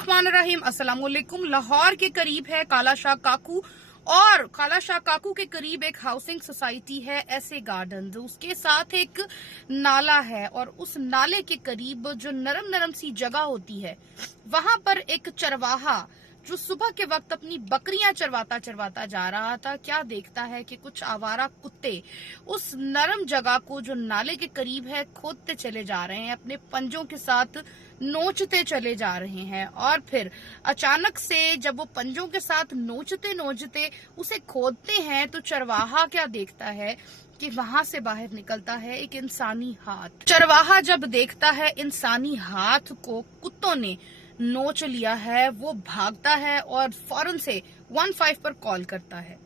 बिस्मिल्लाहिर्रहमानिर्रहीम। अस्सलाम वालेकुम। लाहौर के करीब है काला शाह काकू और काला शाह काकू के करीब एक हाउसिंग सोसाइटी है ऐसे गार्डन, उसके साथ एक नाला है और उस नाले के करीब जो नरम नरम सी जगह होती है वहां पर एक चरवाहा जो सुबह के वक्त अपनी बकरियां चरवाता चरवाता जा रहा था, क्या देखता है कि कुछ आवारा कुत्ते उस नरम जगह को जो नाले के करीब है खोदते चले जा रहे हैं, अपने पंजों के साथ नोचते चले जा रहे हैं। और फिर अचानक से जब वो पंजों के साथ नोचते नोचते उसे खोदते हैं तो चरवाहा क्या देखता है कि वहां से बाहर निकलता है एक इंसानी हाथ। चरवाहा जब देखता है इंसानी हाथ को कुत्तों ने नोच लिया है, वो भागता है और फौरन से 15 पर कॉल करता है।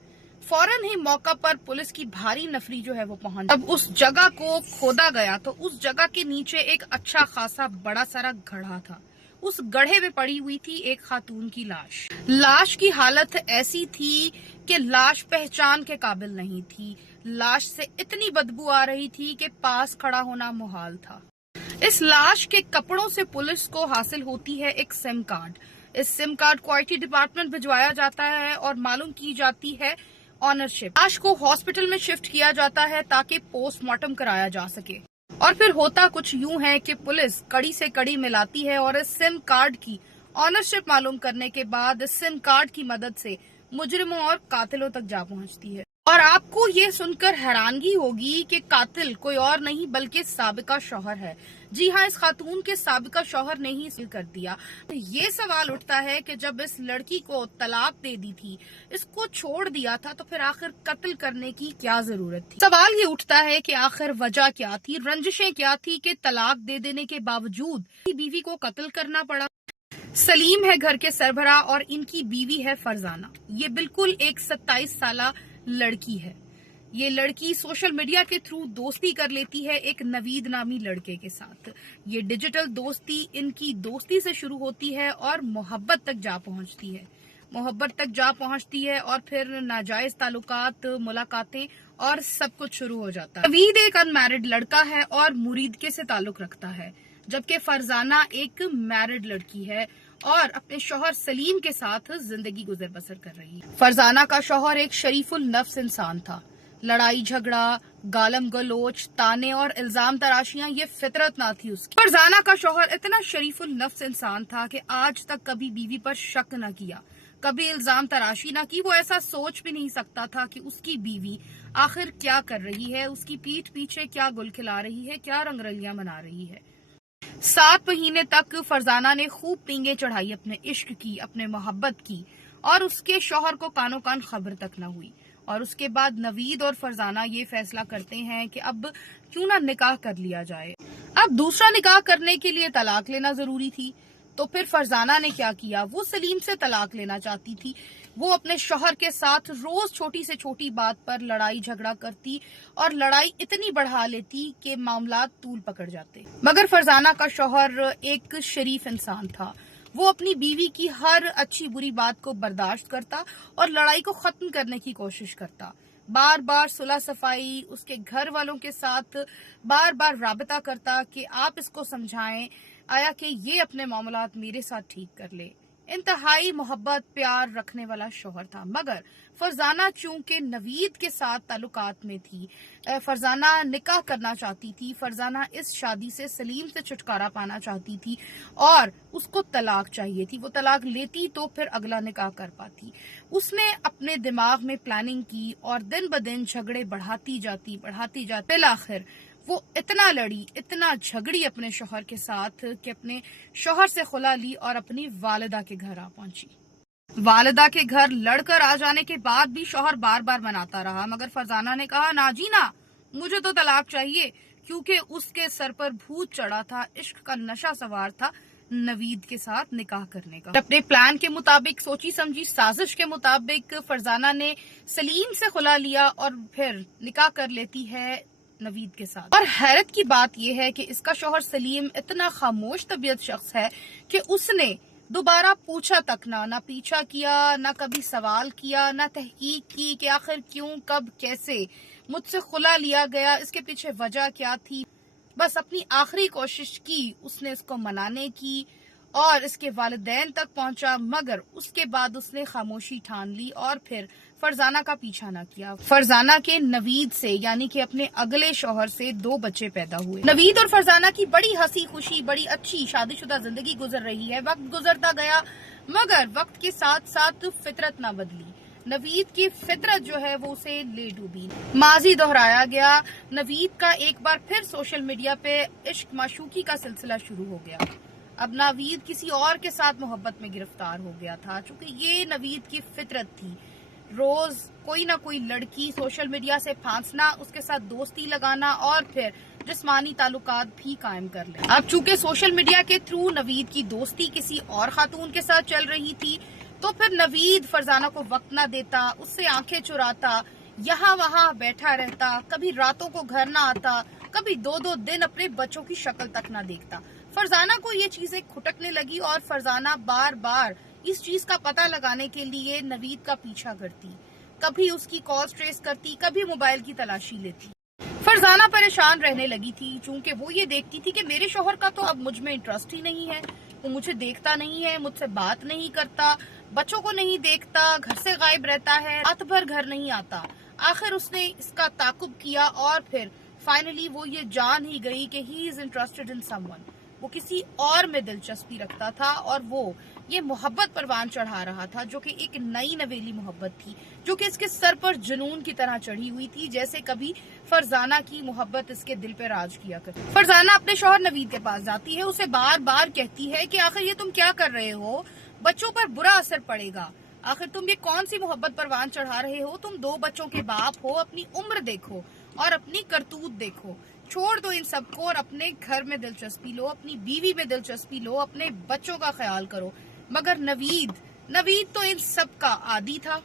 फौरन ही मौका पर पुलिस की भारी नफरी जो है वो पहुंच। अब उस जगह को खोदा गया तो उस जगह के नीचे एक अच्छा खासा बड़ा सारा गड्ढा था। उस गड्ढे में पड़ी हुई थी एक खातून की लाश। लाश की हालत ऐसी थी कि लाश पहचान के काबिल नहीं थी। लाश से इतनी बदबू आ रही थी कि पास खड़ा होना मुहाल था। इस लाश के कपड़ों से पुलिस को हासिल होती है एक सिम कार्ड। इस सिम कार्ड को IT डिपार्टमेंट भिजवाया जाता है और मालूम की जाती है ऑनरशिप। लाश को हॉस्पिटल में शिफ्ट किया जाता है ताकि पोस्टमार्टम कराया जा सके। और फिर होता कुछ यूं है कि पुलिस कड़ी से कड़ी मिलाती है और इस सिम कार्ड की ऑनरशिप मालूम करने के बाद इस सिम कार्ड की मदद से मुजरिमों और कातिलों तक जा पहुंचती है। और आपको ये सुनकर हैरानगी होगी कि कातिल कोई और नहीं बल्कि साबिका शौहर है। जी हाँ, इस खातून के साबिका शौहर ने ही इसे कर दिया। तो ये सवाल उठता है कि जब इस लड़की को तलाक दे दी थी, इसको छोड़ दिया था, तो फिर आखिर कत्ल करने की क्या जरूरत थी। सवाल ये उठता है कि आखिर वजह क्या थी, रंजिशें क्या थी कि तलाक दे देने के बावजूद बीवी को कत्ल करना पड़ा। सलीम है घर के सरबराह और इनकी बीवी है फरजाना। ये बिल्कुल एक 27 साला लड़की है। ये लड़की सोशल मीडिया के थ्रू दोस्ती कर लेती है एक नवीद नामी लड़के के साथ। ये डिजिटल दोस्ती इनकी दोस्ती से शुरू होती है और मोहब्बत तक जा पहुंचती है और फिर नाजायज ताल्लुकात, मुलाकातें और सब कुछ शुरू हो जाता है। नवीद एक अनमैरिड लड़का है और मुरीदके से ताल्लुक रखता है, जबकि फरजाना एक मैरिड लड़की है और अपने शौहर सलीम के साथ जिंदगी गुजर बसर कर रही है। फरजाना का शौहर एक शरीफुल नफ्स इंसान था। लड़ाई झगड़ा, गालम गलोच, ताने और इल्जाम तराशियां ये फितरत ना थी उसकी। फरजाना का शौहर इतना शरीफुल नफ्स इंसान था कि आज तक कभी बीवी पर शक न किया, कभी इल्जाम तराशी ना की। वो ऐसा सोच भी नहीं सकता था कि उसकी बीवी आखिर क्या कर रही है, उसकी पीठ पीछे क्या गुल खिला रही है, क्या रंगरलियां मना रही है। 7 महीने तक फरजाना ने खूब पींगे चढ़ाई अपने इश्क की, अपने मोहब्बत की, और उसके शौहर को कानो कान खबर तक न हुई। और उसके बाद नवीद और फरजाना ये फैसला करते हैं कि अब क्यों ना निकाह कर लिया जाए। अब दूसरा निकाह करने के लिए तलाक लेना जरूरी थी, तो फिर फरजाना ने क्या किया, वो सलीम से तलाक लेना चाहती थी। वो अपने शौहर के साथ रोज छोटी से छोटी बात पर लड़ाई झगड़ा करती और लड़ाई इतनी बढ़ा लेती कि मामलात तूल पकड़ जाते। मगर फरजाना का शौहर एक शरीफ इंसान था। वो अपनी बीवी की हर अच्छी बुरी बात को बर्दाश्त करता और लड़ाई को खत्म करने की कोशिश करता। बार बार सुलह सफाई, उसके घर वालों के साथ बार बार राबता करता कि आप इसको समझाएं आया कि ये अपने मामलात मेरे साथ ठीक कर ले। इंतहाई मोहब्बत प्यार रखने वाला शौहर था। मगर फरजाना चूंकि नवीद के साथ ताल्लुकात में थी, फरजाना निकाह करना चाहती थी, फरजाना इस शादी से सलीम से छुटकारा पाना चाहती थी और उसको तलाक चाहिए थी। वो तलाक लेती तो फिर अगला निकाह कर पाती। उसने अपने दिमाग में प्लानिंग की और दिन ब दिन झगड़े बढ़ाती जाती। फिर आखिर वो इतना लड़ी, इतना झगड़ी अपने शौहर के साथ कि अपने शौहर से खुला ली और अपनी वालिदा के घर आ पहुंची। वालिदा के घर लड़कर आ जाने के बाद भी शौहर बार बार मनाता रहा, मगर फरजाना ने कहा ना जी ना, मुझे तो तलाक चाहिए, क्योंकि उसके सर पर भूत चढ़ा था, इश्क का नशा सवार था नवीद के साथ निकाह करने का। अपने प्लान के मुताबिक, सोची समझी साजिश के मुताबिक फरजाना ने सलीम से खुला लिया और फिर निकाह कर लेती है नवीद के साथ। और हैरत की बात यह है कि इसका शौहर सलीम इतना खामोश तबीयत शख्स है कि उसने दोबारा पूछा तक ना पीछा किया, ना कभी सवाल किया, ना तहकीक की कि आखिर क्यों, कब, कैसे मुझसे खुला लिया गया, इसके पीछे वजह क्या थी। बस अपनी आखिरी कोशिश की उसने इसको मनाने की और इसके वालिदैन तक पहुंचा, मगर उसके बाद उसने खामोशी ठान ली और फिर फरजाना का पीछा न किया। फरजाना के नवीद से यानी कि अपने अगले शौहर से 2 बच्चे पैदा हुए। नवीद और फरजाना की बड़ी हंसी खुशी, बड़ी अच्छी शादीशुदा जिंदगी गुजर रही है। वक्त गुजरता गया, मगर वक्त के साथ साथ फितरत न बदली। नवीद की फितरत जो है वो उसे ले डूबी। माजी दोहराया गया। नवीद का एक बार फिर सोशल मीडिया पे इश्क माशूकी का सिलसिला शुरू हो गया। अब नवीद किसी और के साथ मोहब्बत में गिरफ्तार हो गया था, चूंकि ये नवीद की फितरत थी। रोज कोई ना कोई लड़की सोशल मीडिया से फांसना, उसके साथ दोस्ती लगाना और फिर जिस्मानी ताल्लुकात भी कायम कर ले। अब चूंकि सोशल मीडिया के थ्रू नवीद की दोस्ती किसी और खातून के साथ चल रही थी, तो फिर नवीद फरजाना को वक्त न देता, उससे आंखें चुराता, यहाँ वहाँ बैठा रहता, कभी रातों को घर न आता, कभी 2-2 दिन अपने बच्चों की शक्ल तक न देखता। फरजाना को ये चीजें खुटकने लगी और फरजाना बार बार इस चीज का पता लगाने के लिए नवीद का पीछा करती, कभी उसकी कॉल ट्रेस करती, कभी मोबाइल की तलाशी लेती। फरजाना परेशान रहने लगी थी, चूंकि वो ये देखती थी कि मेरे शौहर का तो अब मुझ में इंटरेस्ट ही नहीं है, वो मुझे देखता नहीं है, मुझसे बात नहीं करता, बच्चों को नहीं देखता, घर से गायब रहता है, रात भर घर नहीं आता। आखिर उसने इसका ताकुब किया और फिर फाइनली वो ये जान ही गई कि he is interested in someone. वो किसी और में दिलचस्पी रखता था और वो ये मोहब्बत परवान चढ़ा रहा था, जो कि एक नई नवेली मोहब्बत थी, जो कि इसके सर पर जुनून की तरह चढ़ी हुई थी, जैसे कभी फरजाना की मोहब्बत इसके दिल पे राज किया करती। फरजाना अपने शौहर नवीद के पास जाती है, उसे बार बार कहती है कि आखिर ये तुम क्या कर रहे हो, बच्चों पर बुरा असर पड़ेगा, आखिर तुम ये कौन सी मोहब्बत परवान चढ़ा रहे हो, तुम 2 बच्चों के बाप हो, अपनी उम्र देखो और अपनी करतूत देखो, छोड़ दो इन सबको और अपने घर में दिलचस्पी लो, अपनी बीवी में दिलचस्पी लो, अपने बच्चों का ख्याल करो। मगर नवीद तो इन सब का आदी था।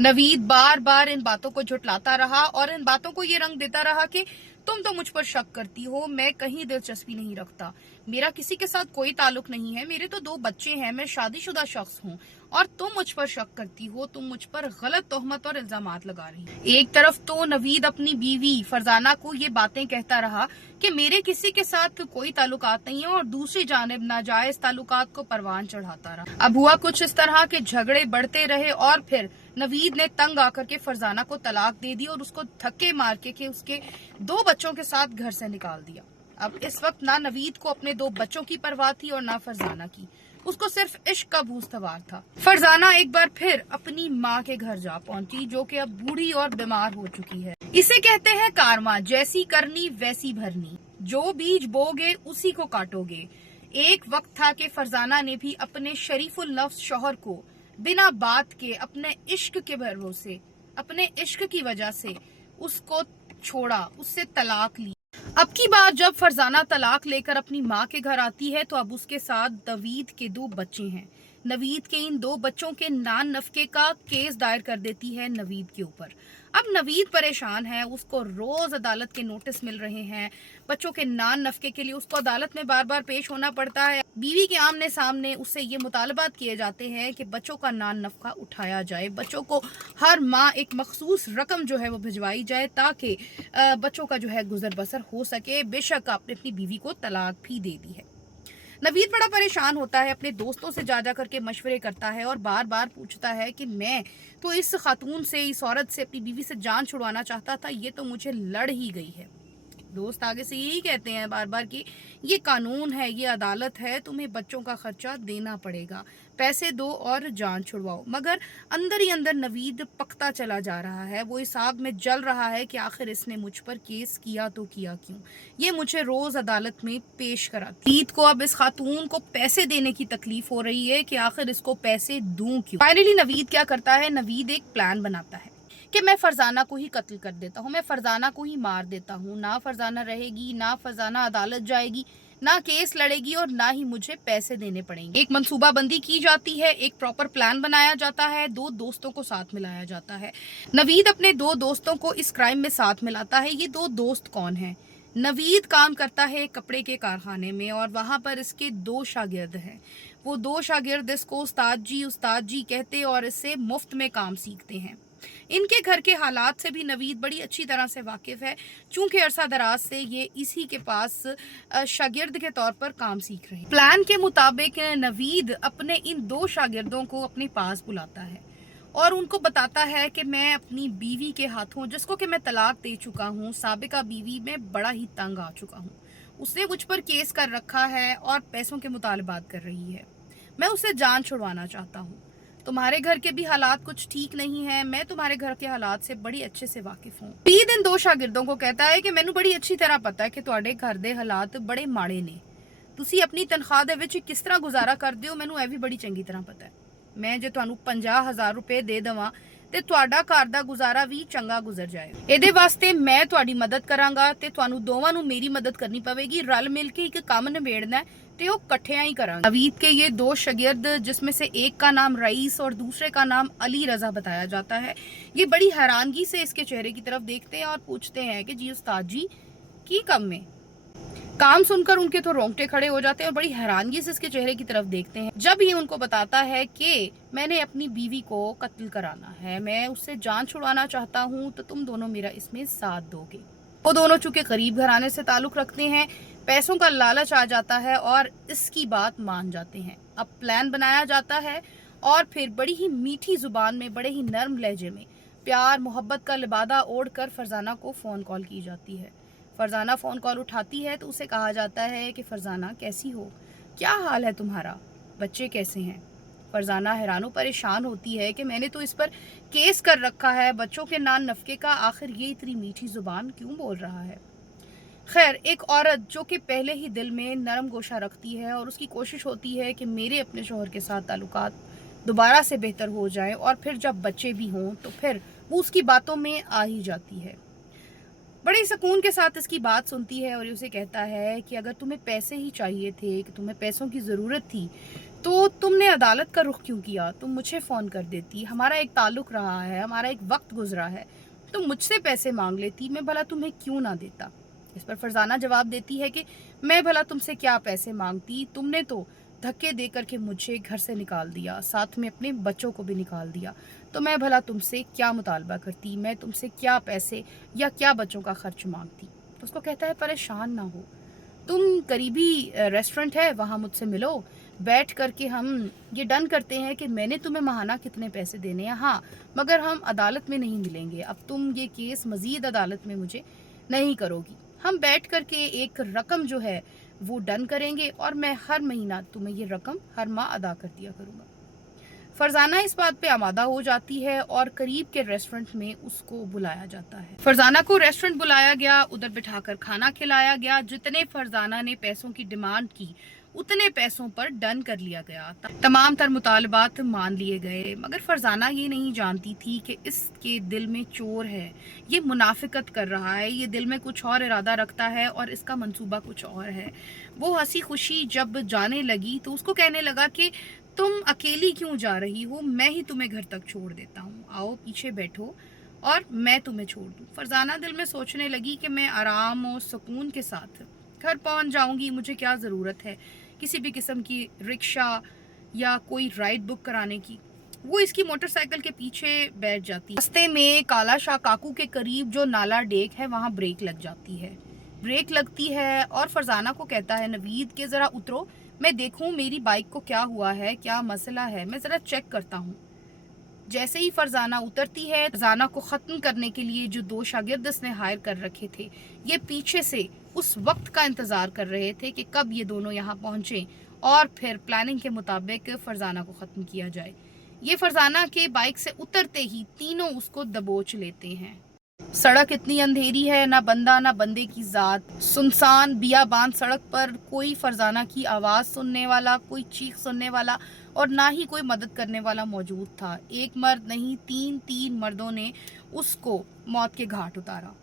नवीद बार बार इन बातों को झुटलाता रहा और इन बातों को ये रंग देता रहा कि तुम तो मुझ पर शक करती हो, मैं कहीं दिलचस्पी नहीं रखता, मेरा किसी के साथ कोई ताल्लुक नहीं है, मेरे तो 2 बच्चे हैं, मैं शादीशुदा शख्स हूँ और तुम मुझ पर शक करती हो, तुम मुझ पर गलत तोहमत और इल्जामात लगा रही हो। एक तरफ तो नवीद अपनी बीवी फरजाना को ये बातें कहता रहा कि मेरे किसी के साथ कोई ताल्लुकात नहीं है, और दूसरी जानिब नाजायज ताल्लुकात को परवान चढ़ाता रहा। अब हुआ कुछ इस तरह के झगड़े बढ़ते रहे और फिर नवीद ने तंग आकर के फरजाना को तलाक दे दी और उसको धक्के मार के उसके 2 बच्चों के साथ घर से निकाल दिया। अब इस वक्त ना नवीद को अपने 2 बच्चों की परवाह थी और ना फरजाना की, उसको सिर्फ इश्क का भूत सवार था। फरजाना एक बार फिर अपनी माँ के घर जा पहुंची, जो कि अब बूढ़ी और बीमार हो चुकी है। इसे कहते हैं कारमा, जैसी करनी वैसी भरनी, जो बीज बोगे उसी को काटोगे। एक वक्त था कि फरजाना ने भी अपने शरीफुल नफ्स शौहर को बिना बात के, अपने इश्क के भरोसे, अपने इश्क की वजह से उसको छोड़ा, उससे तलाक ली। अब की बार जब फरजाना तलाक लेकर अपनी माँ के घर आती है, तो अब उसके साथ नवीद के 2 बच्चे हैं। नवीद के इन 2 बच्चों के नान नफके का केस दायर कर देती है नवीद के ऊपर। अब नवीद परेशान है, उसको रोज अदालत के नोटिस मिल रहे हैं, बच्चों के नान नफके के लिए उसको अदालत में बार बार पेश होना पड़ता है। बीवी के आमने सामने उससे ये मुतालबात किए जाते हैं कि बच्चों का नान नफका उठाया जाए, बच्चों को हर माह एक मखसूस रकम जो है वो भिजवाई जाए, ताकि बच्चों का जो है गुजर बसर हो सके। बेशक आपने अपनी बीवी को तलाक भी दे दी है। नवीद बड़ा परेशान होता है, अपने दोस्तों से जा करके मशवरे करता है और बार बार पूछता है कि मैं तो इस खातून से, इस औरत से, अपनी बीवी से जान छुड़वाना चाहता था, ये तो मुझे लड़ ही गई है। दोस्त आगे से यही कहते हैं बार बार कि ये कानून है, ये अदालत है, तुम्हें बच्चों का खर्चा देना पड़ेगा, पैसे दो और जान छुड़वाओ। मगर अंदर ही अंदर नवीद पकता चला जा रहा है, वो इस आग में जल रहा है कि आखिर इसने मुझ पर केस किया तो किया क्यों, ये मुझे रोज अदालत में पेश कराती। नवीद को अब इस खातून को पैसे देने की तकलीफ हो रही है कि आखिर इसको पैसे दूं क्यों। फाइनली नवीद क्या करता है, नवीद एक प्लान बनाता है कि मैं फरजाना को ही कत्ल कर देता हूँ, मैं फरजाना को ही मार देता हूँ, ना फरजाना रहेगी, ना फरजाना अदालत जाएगी, ना केस लड़ेगी और ना ही मुझे पैसे देने पड़ेंगे। एक मंसूबाबंदी की जाती है, एक प्रॉपर प्लान बनाया जाता है, 2 दोस्तों को साथ मिलाया जाता है। नवीद अपने 2 दोस्तों को इस क्राइम में साथ मिलाता है। ये 2 दोस्त कौन हैं? नवीद काम करता है कपड़े के कारखाने में और वहां पर इसके 2 शागिर्द हैं। वो 2 शागिर्द इसको उस्ताद जी कहते और इससे मुफ्त में काम सीखते हैं। इनके घर के हालात से भी नवीद बड़ी अच्छी तरह से वाकिफ है, चूंकि अरसा दराज से ये इसी के पास शागिर्द के तौर पर काम सीख रहे हैं। प्लान के मुताबिक नवीद अपने इन 2 शागिर्दों को अपने पास बुलाता है और उनको बताता है कि मैं अपनी बीवी के हाथों, जिसको कि मैं तलाक दे चुका हूँ, साबिका बीवी में बड़ा ही तंग आ चुका हूँ। उसने मुझ पर केस कर रखा है और पैसों के मुतालबात कर रही है। मैं उससे जान छुड़वाना चाहता हूँ। तुम्हारे घर के भी हालात कुछ ठीक नहीं है, मैं तुम्हारे घर के हालात से बड़ी अच्छे से वाकिफ हूँ। ईद इन 2 शागिर्दों को कहता है कि मैनू बड़ी अच्छी तरह पता है कि ਤੁਹਾਡੇ घर ਦੇ हालात बड़े माड़े ने। ਤੁਸੀਂ अपनी तनख्वाह ਦੇ ਵਿੱਚ किस तरह गुजारा करते हो मैनू ਇਹ भी बड़ी चंगी तरह पता है। मैं ਜੇ ਤੁਹਾਨੂੰ 50,000 रुपए ਦੇ ਦੇਵਾਂ ਤੇ ਤੁਹਾਡਾ ਘਰ ਦਾ ਗੁਜ਼ਾਰਾ ਵੀ ਚੰਗਾ ਗੁਜ਼ਰ ਜਾਏ। ਇਹਦੇ ਵਾਸਤੇ ਮੈਂ ਤੁਹਾਡੀ ਮਦਦ ਕਰਾਂਗਾ ਤੇ ਤੁਹਾਨੂੰ ਦੋਵਾਂ ਨੂੰ ਮੇਰੀ ਮਦਦ ਕਰਨੀ ਪਵੇਗੀ। ਰਲ ਮਿਲ ਕੇ ਇੱਕ ਕੰਮ ਨਿਬੇੜਨਾ है तो वो कट्ठियां ही करेंगे। नवीद के ये 2 शागिर्द, जिसमें से एक का नाम रईस और दूसरे का नाम अली रजा बताया जाता है, ये बड़ी हैरानगी से इसके चेहरे की तरफ देखते हैं और पूछते हैं कि जी उस्ताद जी की कम में। काम सुनकर उनके तो रोंगटे खड़े हो जाते हैं और बड़ी हैरानगी से इसके चेहरे की तरफ देखते हैं। जब ये उनको बताता है कि मैंने अपनी बीवी को कत्ल कराना है, मैं उससे जान छुड़वाना चाहता हूँ, तो तुम दोनों मेरा इसमें साथ दोगे। वो दोनों चूंकि गरीब घराने से ताल्लुक रखते हैं, पैसों का लालच आ जाता है और इसकी बात मान जाते हैं। अब प्लान बनाया जाता है और फिर बड़ी ही मीठी जुबान में, बड़े ही नर्म लहजे में प्यार मोहब्बत का लिबादा ओढ़ कर फरजाना को फ़ोन कॉल की जाती है। फरजाना फ़ोन कॉल उठाती है तो उसे कहा जाता है कि फरजाना कैसी हो, क्या हाल है तुम्हारा, बच्चे कैसे हैं। फरजाना हैरानो परेशान होती है कि मैंने तो इस पर केस कर रखा है, बच्चों के नान नफके का आखिर ये इतनी मीठी जुबान क्यों बोल रहा है। खैर, एक औरत जो कि पहले ही दिल में नरम गोशा रखती है और उसकी कोशिश होती है कि मेरे अपने शौहर के साथ ताल्लुकात दोबारा से बेहतर हो जाए और फिर जब बच्चे भी हों तो फिर वो उसकी बातों में आ ही जाती है। बड़े सुकून के साथ इसकी बात सुनती है और उसे कहता है कि अगर तुम्हें पैसे ही चाहिए थे, कि तुम्हें पैसों की ज़रूरत थी, तो तुमने अदालत का रुख क्यों किया। तुम मुझे फ़ोन कर देती, हमारा एक ताल्लुक़ रहा है, हमारा एक वक्त गुजरा है, तुम मुझसे पैसे मांग लेती, मैं भला तुम्हें क्यों ना देता। इस पर फरजाना जवाब देती है कि मैं भला तुमसे क्या पैसे मांगती, तुमने तो धक्के दे करके मुझे घर से निकाल दिया, साथ में अपने बच्चों को भी निकाल दिया, तो मैं भला तुमसे क्या मुतालबा करती, मैं तुमसे क्या पैसे या क्या बच्चों का खर्च मांगती। तो उसको कहता है परेशान ना हो, तुम करीबी रेस्टोरेंट है वहाँ मुझसे मिलो, बैठ करके हम ये डन करते हैं कि मैंने तुम्हें माहाना कितने पैसे देने हैं, हाँ मगर हम अदालत में नहीं मिलेंगे, अब तुम ये केस मज़ीद अदालत में मुझे नहीं करोगी, हम बैठ करके एक रकम जो है वो डन करेंगे और मैं हर महीना तुम्हें ये रकम हर माह अदा कर दिया करूँगा। फरजाना इस बात पे आमादा हो जाती है और करीब के रेस्टोरेंट में उसको बुलाया जाता है। फरजाना को रेस्टोरेंट बुलाया गया, उधर बिठाकर खाना खिलाया गया। जितने फरजाना ने पैसों की डिमांड की उतने पैसों पर डन कर लिया गया, तमाम तर मुतालबात मान लिए गए, मगर फरजाना ये नहीं जानती थी कि इसके दिल में चोर है, ये मुनाफिकत कर रहा है, ये दिल में कुछ और इरादा रखता है और इसका मंसूबा कुछ और है। वो हंसी खुशी जब जाने लगी तो उसको कहने लगा कि तुम अकेली क्यों जा रही हो, मैं ही तुम्हें घर तक छोड़ देता हूँ, आओ पीछे बैठो और मैं तुम्हें छोड़ दूँ। फरजाना दिल में सोचने लगी कि मैं आराम और सुकून के साथ घर पहुँच जाऊँगी, मुझे क्या ज़रूरत है किसी भी किस्म की रिक्शा या कोई राइड बुक कराने की। वो इसकी मोटरसाइकिल के पीछे बैठ जाती है। रास्ते में काला शाह काकू के करीब जो नाला डेक है वहाँ ब्रेक लग जाती है। ब्रेक लगती है और फरजाना को कहता है नवीद के ज़रा उतरो, मैं देखूं मेरी बाइक को क्या हुआ है, क्या मसला है, मैं ज़रा चेक करता हूँ। जैसे ही फरजाना उतरती है, फरजाना को ख़त्म करने के लिए जो 2 शागिर्द इसने हायर कर रखे थे, ये पीछे से उस वक्त का इंतज़ार कर रहे थे कि कब ये दोनों यहाँ पहुँचें और फिर प्लानिंग के मुताबिक फरजाना को ख़त्म किया जाए। ये फरजाना के बाइक से उतरते ही तीनों उसको दबोच लेते हैं। सड़क इतनी अंधेरी है, ना बंदा ना बंदे की जात, सुनसान बियाबान सड़क पर कोई फरजाना की आवाज़ सुनने वाला, कोई चीख सुनने वाला और ना ही कोई मदद करने वाला मौजूद था। एक मर्द नहीं, 3 मर्दों ने उसको मौत के घाट उतारा।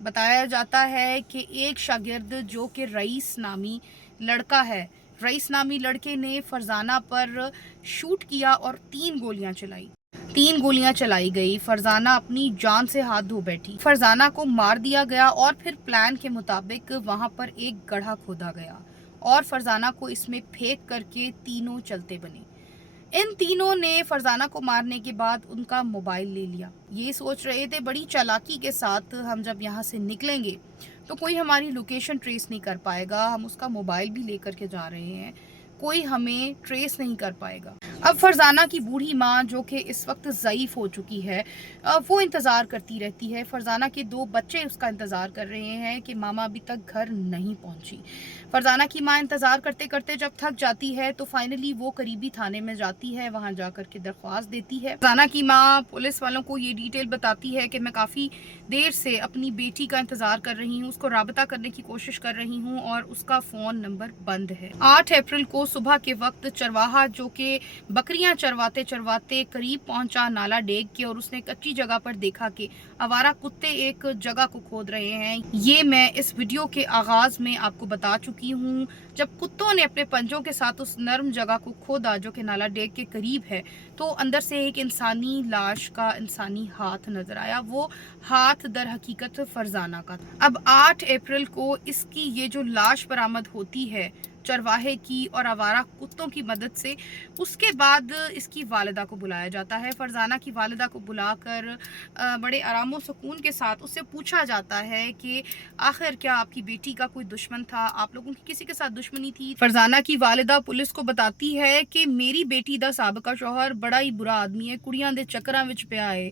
बताया जाता है कि एक शागिर्द जो कि रईस नामी लड़का है, रईस नामी लड़के ने फरजाना पर शूट किया और 3 गोलियां चलाई। 3 गोलियां चलाई गई। फरजाना अपनी जान से हाथ धो बैठी। फरजाना को मार दिया गया और फिर प्लान के मुताबिक वहां पर एक गड्ढा खोदा गया और फरजाना को इसमें फेंक करके तीनों चलते बने। इन तीनों ने फरजाना को मारने के बाद उनका मोबाइल ले लिया। ये सोच रहे थे बड़ी चालाकी के साथ हम जब यहाँ से निकलेंगे तो कोई हमारी लोकेशन ट्रेस नहीं कर पाएगा, हम उसका मोबाइल भी लेकर के जा रहे हैं, कोई हमें ट्रेस नहीं कर पाएगा। अब फरजाना की बूढ़ी माँ जो कि इस वक्त ज़ईफ़ हो चुकी है, वो इंतज़ार करती रहती है। फरजाना के 2 बच्चे उसका इंतज़ार कर रहे हैं कि मामा अभी तक घर नहीं पहुंची। फरजाना की माँ इंतज़ार करते करते जब थक जाती है तो फाइनली वो करीबी थाने में जाती है, वहाँ जाकर के दरख्वास्त देती है। फरजाना की माँ पुलिस वालों को ये डिटेल बताती है कि मैं काफ़ी देर से अपनी बेटी का इंतज़ार कर रही हूँ, उसको राबता करने की कोशिश कर रही हूँ और उसका फ़ोन नंबर बंद है। 8 अप्रैल को सुबह के वक्त चरवाहा जो कि बकरियां चरवाते चरवाते करीब पहुंचा नाला डेग के और उसने कच्ची जगह पर देखा कि आवारा कुत्ते एक जगह को खोद रहे हैं। ये मैं इस वीडियो के आगाज में आपको बता चुकी हूँ। जब कुत्तों ने अपने पंजों के साथ उस नर्म जगह को खोदा जो कि नाला डेग के करीब है तो अंदर से एक इंसानी लाश का इंसानी हाथ नजर आया। वो हाथ दर हकीकत फरजाना का था। अब 8 अप्रैल को इसकी ये जो लाश बरामद होती है चरवाहे की और आवारा कुत्तों की मदद से, उसके बाद इसकी वालिदा को बुलाया जाता है। फरजाना की वालिदा को बुलाकर बड़े आराम और सुकून के साथ उससे पूछा जाता है कि आखिर क्या आपकी बेटी का कोई दुश्मन था, आप लोगों की किसी के साथ दुश्मनी थी। फरजाना की वालिदा पुलिस को बताती है कि मेरी बेटी दा साबका शौहर बड़ा ही बुरा आदमी है, कुड़ियां दे चक्करां विच पिया है।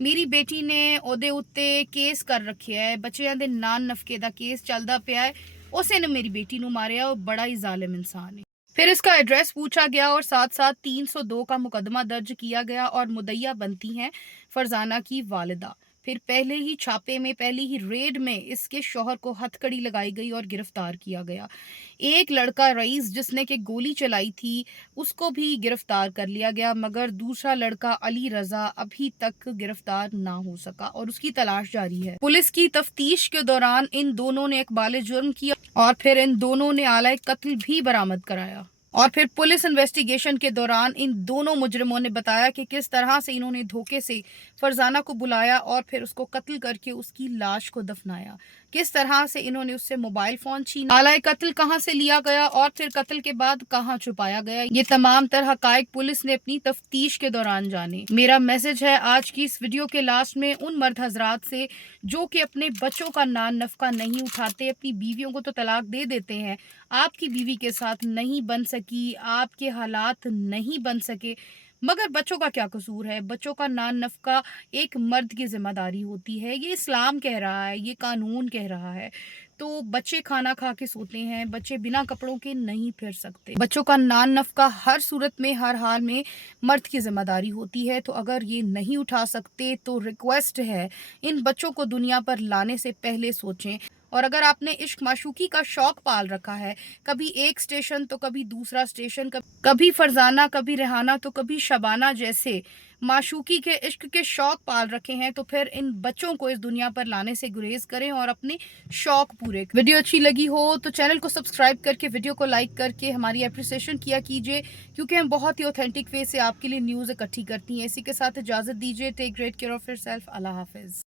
मेरी बेटी ने ओदे उत्ते केस कर रखे है, बच्चियां दे नान नफके दा केस चलदा पिया है, उसे ने मेरी बेटी नू मारिया और बड़ा ही जालिम इंसान है। फिर इसका एड्रेस पूछा गया और साथ साथ 302 का मुकदमा दर्ज किया गया और मुद्दइया बनती हैं फरजाना की वालिदा। फिर पहले ही छापे में, पहली ही रेड में इसके शौहर को हथकड़ी लगाई गई और गिरफ्तार किया गया। एक लड़का रईस जिसने कि गोली चलाई थी उसको भी गिरफ्तार कर लिया गया, मगर दूसरा लड़का अली रजा अभी तक गिरफ्तार ना हो सका और उसकी तलाश जारी है। पुलिस की तफ्तीश के दौरान इन दोनों ने इकबाल जुर्म किया और फिर इन दोनों ने आला कत्ल भी बरामद कराया। और फिर पुलिस इन्वेस्टिगेशन के दौरान इन दोनों मुजरिमों ने बताया कि किस तरह से इन्होंने धोखे से फरजाना को बुलाया और फिर उसको कत्ल करके उसकी लाश को दफनाया, किस तरह से इन्होंने उससे मोबाइल फोन छीना, आला कत्ल कहां से लिया गया और फिर कत्ल के बाद कहां छुपाया गया। ये तमाम तरह हकायक पुलिस ने अपनी तफ्तीश के दौरान जाने। मेरा मैसेज है आज की इस वीडियो के लास्ट में उन मर्द हजरात से जो कि अपने बच्चों का नान नफका नहीं उठाते, अपनी बीवियों को तो तलाक दे देते हैं, आपकी बीवी के साथ नहीं बन सकी, आपके हालात नहीं बन सके, मगर बच्चों का क्या कसूर है। बच्चों का नान नफका एक मर्द की जिम्मेदारी होती है, ये इस्लाम कह रहा है, ये कानून कह रहा है। तो बच्चे खाना खा के सोते हैं, बच्चे बिना कपड़ों के नहीं फिर सकते। बच्चों का नान नफका हर सूरत में, हर हाल में मर्द की जिम्मेदारी होती है। तो अगर ये नहीं उठा सकते तो रिक्वेस्ट है इन बच्चों को दुनिया पर लाने से पहले सोचें। और अगर आपने इश्क माशूकी का शौक पाल रखा है, कभी एक स्टेशन तो कभी दूसरा स्टेशन, कभी फरजाना, कभी रेहाना तो कभी शबाना जैसे माशूकी के इश्क के शौक पाल रखे हैं, तो फिर इन बच्चों को इस दुनिया पर लाने से गुरेज करें और अपने शौक पूरे करें। वीडियो अच्छी लगी हो तो चैनल को सब्सक्राइब करके, वीडियो को लाइक करके हमारी अप्रिसिएशन किया कीजिए, क्योंकि हम बहुत ही ऑथेंटिक वे से आपके लिए न्यूज़ इकट्ठी करती हैं। इसी के साथ इजाज़त दीजिए। Take great care of yourself. अल्लाह हाफिज।